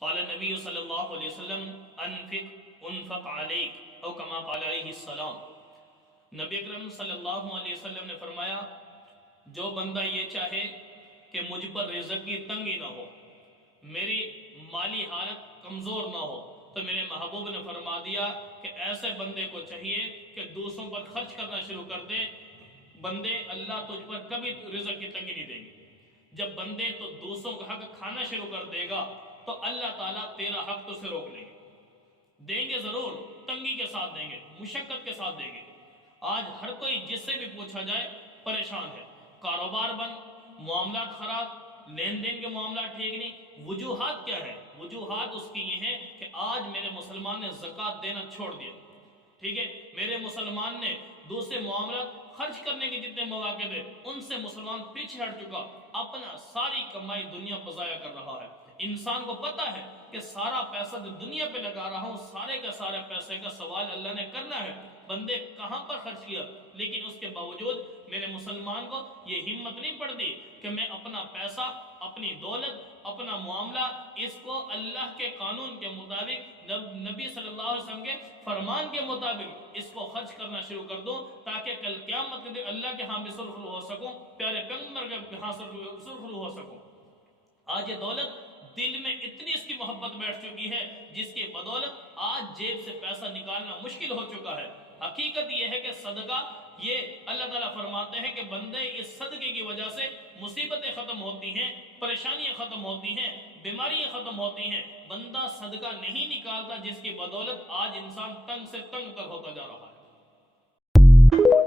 قال النبی صلی اللہ علیہ وسلم انفق انفق علیک او کما قال علیہ السلام. نبی اکرم صلی اللہ علیہ وسلم نے فرمایا جو بندہ یہ چاہے کہ مجھ پر رزق کی تنگی نہ ہو، میری مالی حالت کمزور نہ ہو، تو میرے محبوب نے فرما دیا کہ ایسے بندے کو چاہیے کہ دوسروں پر خرچ کرنا شروع کر دے. بندے اللہ تجھ پر کبھی رزق کی تنگی نہیں دیں گے. جب بندے تو دوسروں کا حق کھانا شروع کر دے گا تو اللہ تعالیٰ تیرا حق تو سے روک لیں گے. دیں گے ضرور، تنگی کے ساتھ دیں گے، مشقت کے ساتھ دیں گے. آج ہر کوئی جس سے بھی پوچھا جائے پریشان ہے. کاروبار بند، معاملات خراب، لین دین کے معاملات ٹھیک نہیں. وجوہات کیا ہے؟ وجوہات اس کی یہ ہے کہ آج میرے مسلمان نے زکوٰۃ دینا چھوڑ دیا. ٹھیک ہے، میرے مسلمان نے دوسرے معاملات خرچ کرنے کے جتنے مواقع تھے ان سے مسلمان پیچھے ہٹ چکا، اپنا ساری کمائی دنیا پر ضائع کر رہا ہے. انسان کو پتا ہے کہ سارا پیسہ جو دنیا پہ لگا رہا ہوں سارے کا سارے پیسے کا سوال اللہ نے کرنا ہے، بندے کہاں پر خرچ کیا. لیکن اس کے باوجود میرے مسلمان کو یہ ہمت نہیں پڑتی کہ میں اپنا پیسہ، اپنی دولت، اپنا معاملہ اس کو اللہ کے قانون کے مطابق، نبی صلی اللہ علیہ وسلم کے فرمان کے مطابق اس کو خرچ کرنا شروع کر دوں تاکہ کل قیامت کے دن اللہ کے ہاں بھی سرخرو ہو سکوں، پیارے پیغمبر کے ہاں سرخرو ہو سکوں. آج یہ دولت دل میں اتنی اس کی محبت بیٹھ چکی ہے جس کی بدولت آج جیب سے پیسہ نکالنا مشکل ہو چکا ہے. حقیقت یہ ہے کہ صدقہ، یہ اللہ تعالیٰ فرماتے ہیں کہ بندے اس صدقے کی وجہ سے مصیبتیں ختم ہوتی ہیں، پریشانیاں ختم ہوتی ہیں، بیماریاں ختم ہوتی ہیں. بندہ صدقہ نہیں نکالتا جس کی بدولت آج انسان تنگ سے تنگ تر ہوتا جا رہا ہے.